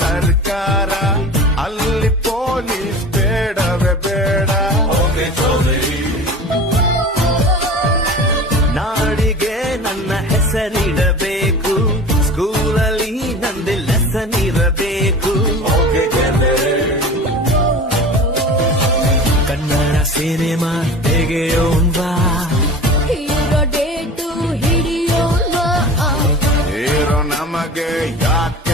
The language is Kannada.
ಸರ್ಕಾರ ಅಲ್ಲಿ ಪೊಲೀಸ್ ಬೇಡವೇ ಬೇಡ. ನಾಡಿಗೆ ನನ್ನ ಹೆಸರಿಡಬೇಕು, ಸ್ಕೂಲಲ್ಲಿ ನಂದು ಲೆಸನ್ ಇರಬೇಕು. ಕನ್ನಡ ಸಿನಿಮಾ ತೆಗೆಯೋನ್ವಾ, ಹೀರೋ ಡೇಟು ಹಿಡಿಯೋಣ. ಹೀರೋ ನಮಗೆ ಯಾಕೆ